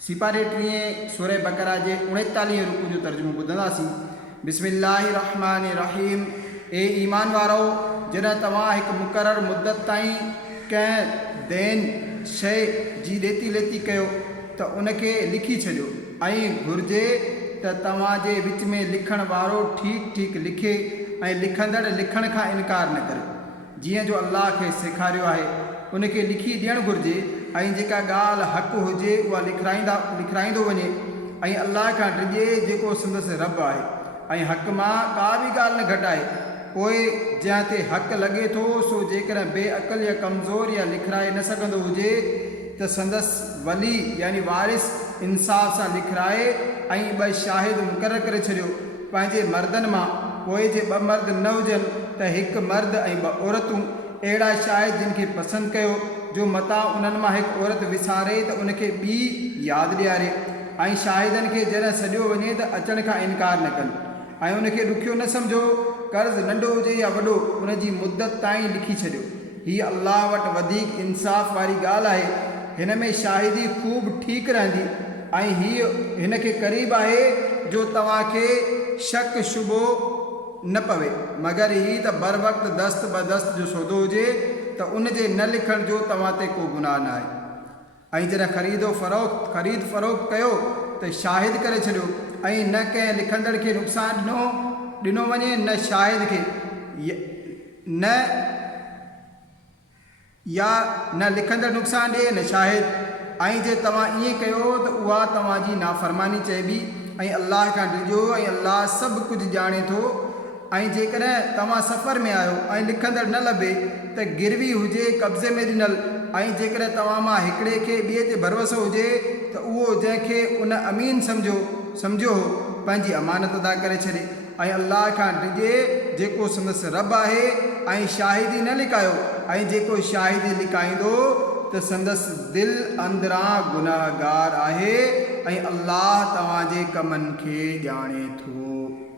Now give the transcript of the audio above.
सिपारे 30 सूरह बकरा जे 39 रुकू जो तर्जुमो ॿुधंदासीं। बिस्मिल्लाहिर्रहमानिर्रहीम। ए ईमान वारो, जॾहिं तव्हां हिकु मुक़ररु मुद्दत ताईं कंहिं देन शइ जी ॾेती लेती कयो त उनखे लिखी छॾियो ऐं घुरिजे त तव्हांजे विच में लिखण वारो ठीक ठीक लिखे ऐं लिखंदड़ लिखण खां इनकार न करे। जीअं जो अल्लाह खे सेखारियो आहे उनखे लिखी ॾियणु घुरिजे ऐं जेका ॻाल्हि हक़ हुजे उहा लिखाईंदो वञे ऐं अल्लाह खां डिॼे जेको संदसि रब आहे ऐं हक़ मां का बि ॻाल्हि न घटाए। पोइ जंहिं ते हक़ लॻे थो सो जेकॾहिं बेअक़ल या कमज़ोर या लिखाए न सघंदो हुजे त संदसि वली यानी वारिस इंसाफ़ सां लिखाए ऐं 2 शाहिद मुक़ररु करे छॾियो पंहिंजे मर्दनि मां। पोइ जे 2 मर्द न हुजनि त हिकु मर्द ऐं 2 औरतूं अहिड़ा शाहिद जिन खे पसंदि कयो जो मता उन्हनि मां हिकु औरत विसारे त उनखे ॿी यादि ॾियारे ऐं शाहिदनि खे जॾहिं सॼो वञे त अचण खां इनकार न कनि ऐं उनखे ॾुखियो न सम्झो। कर्ज़ नंढो हुजे या वॾो उनजी मुद्दत ताईं लिखी छॾियो। हीअ अल्लाह वटि वधीक इंसाफ़ वारी ॻाल्हि आहे। हिन में शाहिदी ख़ूब ठीक रहंदी ऐं हीअ हिन खे क़रीब आहे जो तव्हांखे शक शुबो न पवे, मगर ही त बर वक़्तु दस्त बदस्त जो सौदो हुजे त उन जे न लिखण जो तव्हां ते को गुनाह न आहे। ऐं जॾहिं ख़रीद फ़रोख़्त कयो त शाहिद करे छॾियो ऐं न कंहिं लिखंदड़ खे नुक़सान ॾिनो वञे न शाहिद खे न लिखंदड़ नुक़सान ॾिए न शाहिद। ऐं जे तव्हां ईअं कयो त उहा तव्हांजी नाफ़रमानी चइबी ऐं अल्लाह खां डिॼो ऐं अल्लाह सभु कुझु ॼाणे थो। ऐं जेकॾहिं तव्हां सफ़र में आहियो ऐं लिखंदड़ न लभे त गिरवी हुजे कब्ज़े में ॾिनल ऐं जेकॾहिं तव्हां मां हिकिड़े खे ॿिए ते भरोसो हुजे त उहो जंहिंखे उन अमीन सम्झो पंहिंजी अमानत अदा करे छॾे ऐं अल्लाह खां डिॼे जेको संदसि रब आहे ऐं शाहिदी न लिकायो ऐं जेको शाहिदी लिकाईंदो त संदसि दिलि अंदरां गुनाहगार आहे ऐं अल्लाह तव्हांजे कमनि खे ॼाणे थो।